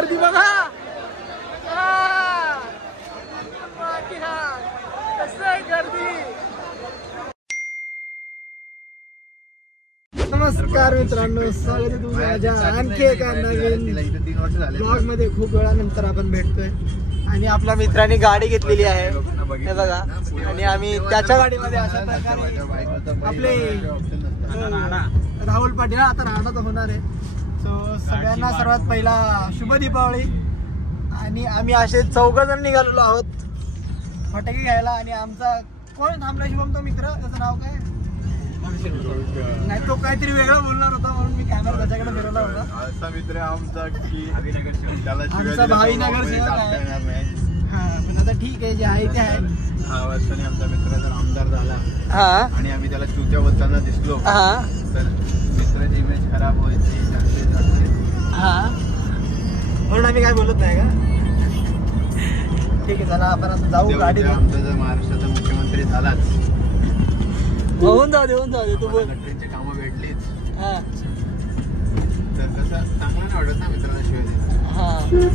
गर्दी बघा. गर्दी. नमस्कार मित्रांनो, स्वागत आहे तुमचं माझ्या आणखी एका नवीन ब्लॉग मध्ये. खूप वेळानंतर आपण भेटतोय आणि आपल्या मित्राने गाडी घेतलेली आहे हे बघा. आणि आम्ही त्याच्या गाडीमध्ये अशा प्रकारे आपले राहुल पाटील आता राहणार तर होणार आहे. सो सगळ्यांना सर्वात पहिला शुभ दीपावली. आणि आम्ही असे 4 जण निघालेलो आहोत फटाके घ्यायला. आणि आमचा कोण थांबला शुभम, तो मित्र, त्याचं नाव काय नाही, तो काहीतरी वेगळं बोलणार होता म्हणून मी कॅमेरा त्याच्याकडे फिरवला होता. असा मित्र आमचा की आमचा भावीनगर सेवक आहे. हा पण आता ठीक आहे, जे आहे ते आहे. 6 वर्षांनी आमचा मित्र जर आमदार झाला हा आणि आम्ही त्याला चुत्या बोलताना दिसलो हा तर मित्राची इमेज खराब व्हायची चान्सेस असते. हा म्हणून आम्ही काय बोलत नाही का. ठीक आहे, चला आपण आता जाऊ गाडी. आमचा जर महाराष्ट्राचा मुख्यमंत्री झालाच होऊन जाऊ दे तू बोल. गटरीचे कामं भेटलीच हा तर कसं चांगलं नाही वाटत ना मित्राला शिवाय देत. हा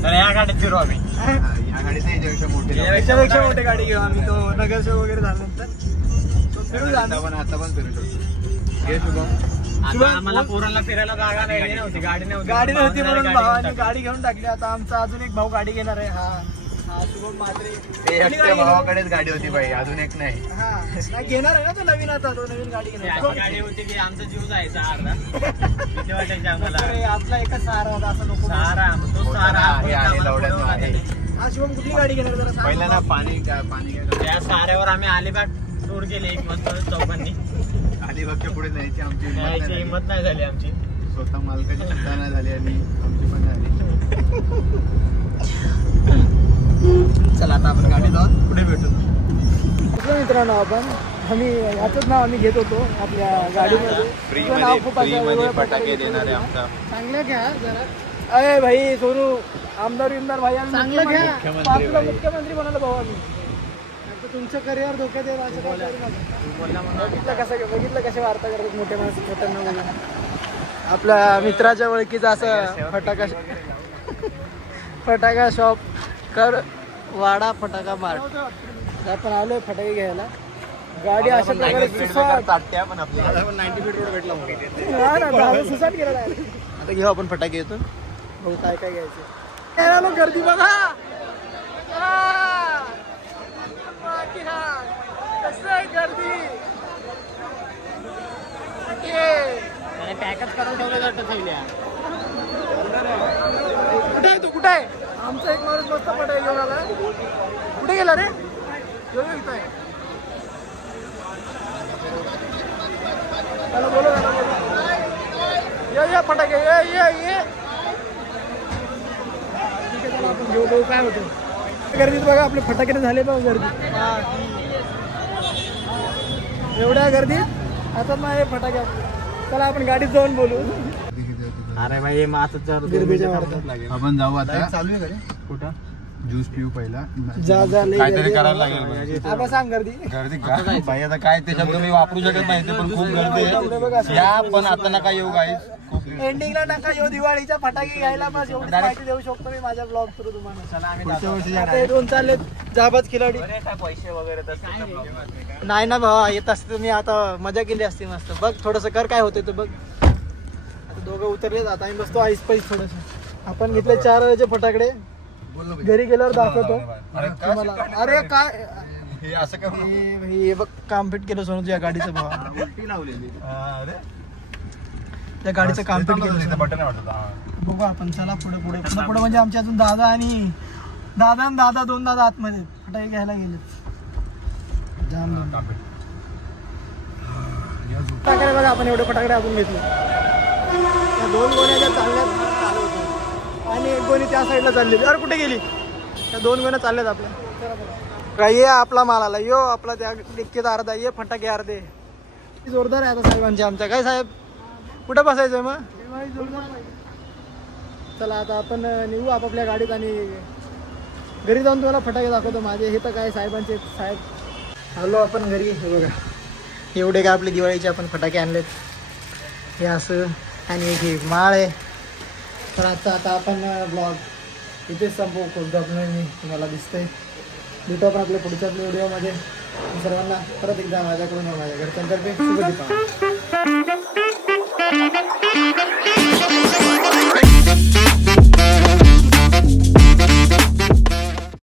तर या गाडीत फिरू आम्ही. या गाडीत नाही, याच्यापेक्षा याच्यापेक्षा मोठी गाडी घेऊ आम्ही. तो नगरसेवक वगैरे झाल्यानंतर आता पण फिरू शकतो. घे शुभम. आता आम्हाला पोरांना फिरायला जागा नव्हती, गाडी नव्हती म्हणून भावाने गाडी घेऊन टाकली. आता आमचा अजून एक भाऊ गाडी घेणार आहे. हा शुभम म्हात्रे. ते भावाकडेच गाडी होती बाई, अजून एक नाही. हा नाही घेणार आहे ना तो नवीन. आता तो नवीन गाडी घेणार. गाडी होती की आमचा जीव जायचा अर्धा. भीती वाटायची आम्हाला. आपला एकच सहारा होता, असं नको. सहारा तो सहारा आहे. हा शुभम कुठली गाडी घेणार जरा पहिला ना पाणी त्या सहाऱ्यावर आम्ही अलिबाग टूर केले एक मस्त चौघांनी. अलिबागच्या पुढे जायची आमची हिंमत नाही झाली आमची. स्वतः मालकाची सुद्धा नाही झाली आणि आमची पण झाली. चला आता आपण गाडी जाऊन पुढे भेटू. मित्रांनो आम्ही याचंच नाव आम्ही घेत होतो आपल्या गाडीमध्ये. फटाके देणारे आमचा चांगलं घ्या जरा. अरे भाई सोनू, आमदार भाई चांगलं घ्या. आपला मुख्यमंत्री बनायला भाऊ आम्ही. तुमचं करिअर धोक्यात येईल असं काय करू नका. बघितलं कसे वार्ता करतात मोठे माणसं खोट्यांना बोलून. आपल्या मित्राच्या ओळखीचा असं फटाका शॉप कर वाडा फटाका मार्ट. आपण आलोय फटाके घ्यायला. गाडी अशा प्रकारे सुसाट पण आपल्याला 90 फीट रोड भेटला. सुसाट गेला. आता घेऊ आपण फटाके येतो. बघू काय काय घ्यायचं. गर्दी बघा. गर्दी पॅकच करून ठेवलं जातं सगळ्या. कुठे आहे तू? कुठे आहे? आमचा एक माणूस मस्त फटाके घेऊन आला. कुठे गेला रे? बोलो या फटाके ये. ठीक आहे, चला आपण घेऊ. बघू काय होतं. गर्दीत बघा आपले फटाके झाले बघ. गर्दी एवढ्या गर्दीत आता नाही फटाके. चला आपण गाडीत जाऊन बोलू. अरे भाई माताच्या गर्दीच्या वाढतात. आपण जाऊ आता. चालू आहे का कुठं ज्यूस पिऊ पहिला. काहीतरी करायला लागेल. आता सांग गर्दी भाई आता काय ते शब्द मी वापरू शकत नाही, पण खूप गर्दी आहे. या पण आता नका येऊ गाईस. एंडिंगला नका येऊ. दिवाळीच्या फटाके घ्यायला बस एवढी माहिती देऊ शकतो मी माझ्या ब्लॉग थ्रू तुम्हाला. 2 चालले जाबाज खिलाडी. पैसे वगैरे नाही ना भावा, येत असते तुम्ही आता मजा केली असती मस्त. बघ थोडस कर काय होते. तर बघ आता दोघं उतरलेत. आता आम्ही बसतो आईस पैस. थोडस आपण घेतले 4 वाजे फटाकडे. घरी गेल्यावर दाखवतो तुम्हाला. अरे काय हे बघ काम फिट केलं सोनू तुझ्या गाडीचं भावा. त्या गाडीचं काम फिट केलं. बघू आपण. चला पुढे म्हणजे आमच्या अजून दादा आणि 2 दादा आतमध्ये फटाके घ्यायला गेले. जाम फटाकडे बघा. आपण एवढे फटाकडे अजून घेतले. त्या 2 गोण्या ज्या चालल्यात आणि 1 गोणी त्या साईडला चालली. अरे कुठे गेली? त्या 2 गोण्या चालल्यात आपल्या. ये आपला माल आला. यो आपला त्या डिक्कीत अर्धा. ये फटाके अर्धे. जोरदार आहे आता साहेबांचे. आमच्या काय साहेब कुठं बसायचंय मग? चला आता आपण निघू आपापल्या गाडीत आणि घरी जाऊन तुम्हाला फटाके दाखवतो माझे. हे तर काय साहेबांचे. साहेब आलो आपण घरी. हे बघा एवढे काय आपले दिवाळीचे आपण फटाके आणलेत. हे असं आणि एक माळ आहे. तर आता आपण ब्लॉग इथेच संपू खूप आपलं मी तुम्हाला दिसतंय. भेटू आपण आपल्या पुढच्या व्हिडिओमध्ये. सर्वांना परत एकदा माझ्याकडून माझ्या घरच्यांतर्फे शुभ दीपावली.